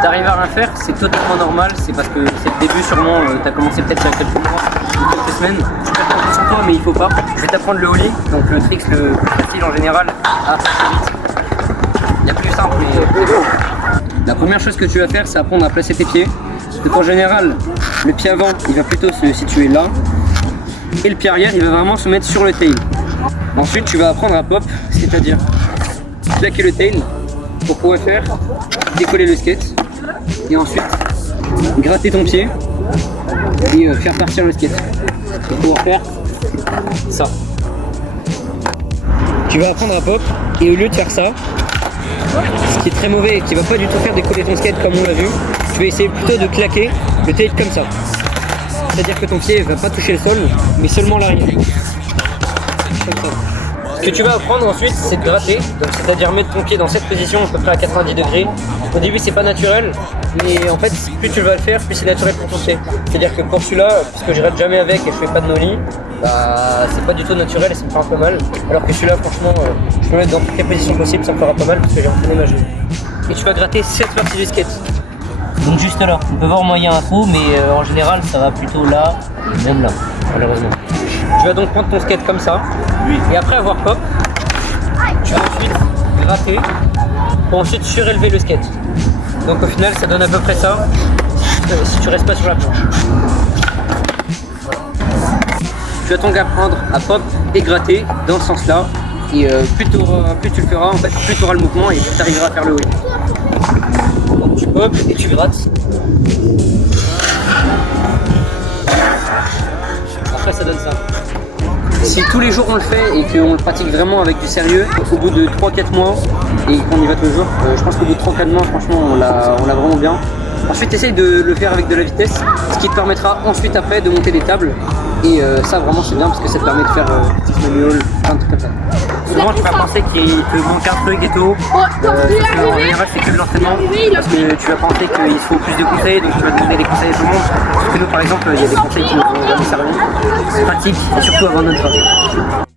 tu arrives à rien faire, c'est totalement normal, c'est parce que c'est le début sûrement, tu as commencé peut-être il y a quelques mois, quelques semaines, tu peux te concentrer sur toi mais il faut pas. Je vais t'apprendre le ollie, donc le trick le plus facile en général à apprendre vite. Il y a plus simple mais la première chose que tu vas faire c'est apprendre à placer tes pieds. Donc en général, le pied avant il va plutôt se situer là et le pied arrière il va vraiment se mettre sur le tail. Ensuite tu vas apprendre à pop, c'est-à-dire plaquer le tail pour pouvoir faire décoller le skate et ensuite gratter ton pied et faire partir le skate pour pouvoir faire ça. Tu vas apprendre à pop et au lieu de faire ça, ce qui est très mauvais et qui va pas du tout faire décoller ton skate comme on l'a vu, tu vas essayer plutôt de claquer le tail comme ça. C'est-à-dire que ton pied va pas toucher le sol mais seulement l'arrière. Comme ça. Ce que tu vas apprendre ensuite, c'est de gratter, c'est-à-dire mettre ton pied dans cette position à peu près à 90 degrés. Au début, c'est pas naturel, mais en fait, plus tu vas le faire, plus c'est naturel pour ton pied. C'est-à-dire que pour celui-là, puisque je rate jamais avec et je fais pas de nollie, bah, c'est pas du tout naturel et ça me fait un peu mal. Alors que celui-là, franchement, je peux le mettre dans toutes les positions possibles, ça me fera pas mal parce que j'ai entraîné ma jambe. Et tu vas gratter cette partie du skate. Donc juste là, on peut voir moi il y a un trou, mais en général, ça va plutôt là et même là, malheureusement. Tu vas donc prendre ton skate comme ça, et après avoir pop, tu vas ensuite gratter pour ensuite surélever le skate. Donc au final ça donne à peu près ça, si tu restes pas sur la planche. Tu vas donc apprendre à pop et gratter dans ce sens là, et plus tu le feras, en fait, plus tu auras le mouvement et plus tu arriveras à faire le wheel. Donc tu pop et tu grattes. Après ça donne ça. Si tous les jours on le fait et qu'on le pratique vraiment avec du sérieux, au bout de 3-4 mois et qu'on y va tous les jours, je pense qu'au bout de 3-4 mois, franchement, on l'a vraiment bien. Ensuite, essaye de le faire avec de la vitesse, ce qui te permettra ensuite après de monter des tables. Et ça, vraiment, c'est bien parce que ça te permet de faire manual, plein de trucs comme ça. Souvent, tu vas penser qu'il te manque un truc et tout. En général, c'est que de l'entraînement. Parce que tu vas penser qu'il faut plus de conseils, donc tu vas demander des conseils à tout le monde. Parce que nous, par exemple, il y a des conseils qui nous ont vraiment servi. Pratique et surtout abandonne pas.